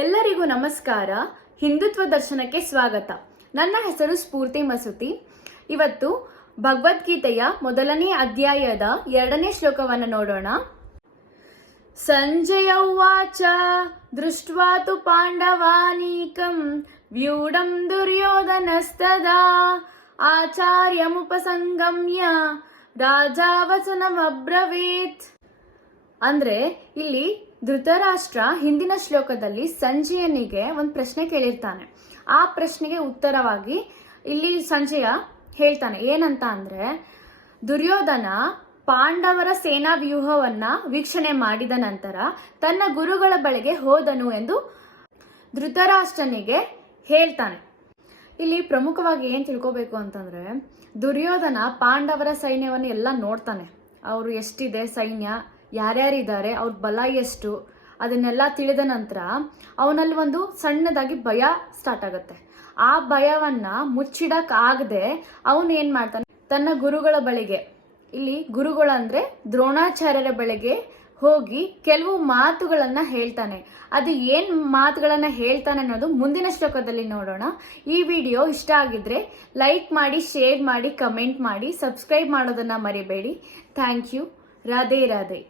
ಎಲ್ಲರಿಗೂ ನಮಸ್ಕಾರ. ಹಿಂದುತ್ವ ದರ್ಶನಕ್ಕೆ ಸ್ವಾಗತ. ನನ್ನ ಹೆಸರು ಸ್ಫೂರ್ತಿ ಮಸುತಿ. ಇವತ್ತು ಭಗವದ್ಗೀತೆಯ ಮೊದಲನೇ ಅಧ್ಯಾಯದ 2ನೇ ಶ್ಲೋಕವನ್ನು ನೋಡೋಣ. ಸಂಜಯ ಉವಾಚ ದೃಷ್ಟ್ವಾ ತು ಪಾಂಡವಾನೀಕಂ ವ್ಯೂಢಂ ದುರ್ಯೋಧನಸ್ತದಾ ಆಚಾರ್ಯಮುಪಸಂಗಮ್ಯ ರಾಜಾವಚನಮಬ್ರವೀತ್. ಅಂದ್ರೆ ಇಲ್ಲಿ ಧೃತರಾಷ್ಟ್ರ ಹಿಂದಿನ ಶ್ಲೋಕದಲ್ಲಿ ಸಂಜಯನಿಗೆ ಒಂದು ಪ್ರಶ್ನೆ ಕೇಳಿರ್ತಾನೆ. ಆ ಪ್ರಶ್ನೆಗೆ ಉತ್ತರವಾಗಿ ಇಲ್ಲಿ ಸಂಜಯ ಹೇಳ್ತಾನೆ ಏನಂತ ಅಂದ್ರೆ, ದುರ್ಯೋಧನ ಪಾಂಡವರ ಸೇನಾ ವ್ಯೂಹವನ್ನ ವೀಕ್ಷಣೆ ಮಾಡಿದ ನಂತರ ತನ್ನ ಗುರುಗಳ ಬಳಿಗೆ ಹೋದನು ಎಂದು ಧೃತರಾಷ್ಟ್ರನಿಗೆ ಹೇಳ್ತಾನೆ. ಇಲ್ಲಿ ಪ್ರಮುಖವಾಗಿ ಏನ್ ತಿಳ್ಕೊಬೇಕು ಅಂತಂದ್ರೆ, ದುರ್ಯೋಧನ ಪಾಂಡವರ ಸೈನ್ಯವನ್ನು ಎಲ್ಲ ನೋಡ್ತಾನೆ. ಅವರು ಎಷ್ಟಿದೆ ಸೈನ್ಯ, ಯಾರ್ಯಾರಿದ್ದಾರೆ, ಅವ್ರ ಬಲ ಎಷ್ಟು, ಅದನ್ನೆಲ್ಲ ತಿಳಿದ ನಂತರ ಅವನಲ್ಲಿ ಒಂದು ಸಣ್ಣದಾಗಿ ಭಯ ಸ್ಟಾರ್ಟ್ ಆಗುತ್ತೆ. ಆ ಭಯವನ್ನ ಮುಚ್ಚಿಡಕ್ ಆಗದೆ ಅವನು ಏನ್ ಮಾಡ್ತಾನೆ, ತನ್ನ ಗುರುಗಳ ಬಳಿಗೆ, ಇಲ್ಲಿ ಗುರುಗಳಂದ್ರೆ ದ್ರೋಣಾಚಾರ್ಯರ ಬಳಿಗೆ ಹೋಗಿ ಕೆಲವು ಮಾತುಗಳನ್ನ ಹೇಳ್ತಾನೆ. ಅದು ಏನ್ ಮಾತುಗಳನ್ನ ಹೇಳ್ತಾನೆ ಅನ್ನೋದು ಮುಂದಿನ ಶ್ಲೋಕದಲ್ಲಿ ನೋಡೋಣ. ಈ ವಿಡಿಯೋ ಇಷ್ಟ ಆಗಿದ್ರೆ ಲೈಕ್ ಮಾಡಿ, ಶೇರ್ ಮಾಡಿ, ಕಮೆಂಟ್ ಮಾಡಿ, ಸಬ್ಸ್ಕ್ರೈಬ್ ಮಾಡೋದನ್ನ ಮರಿಬೇಡಿ. Thank you. ರಾಧೆ ರಾಧೆ.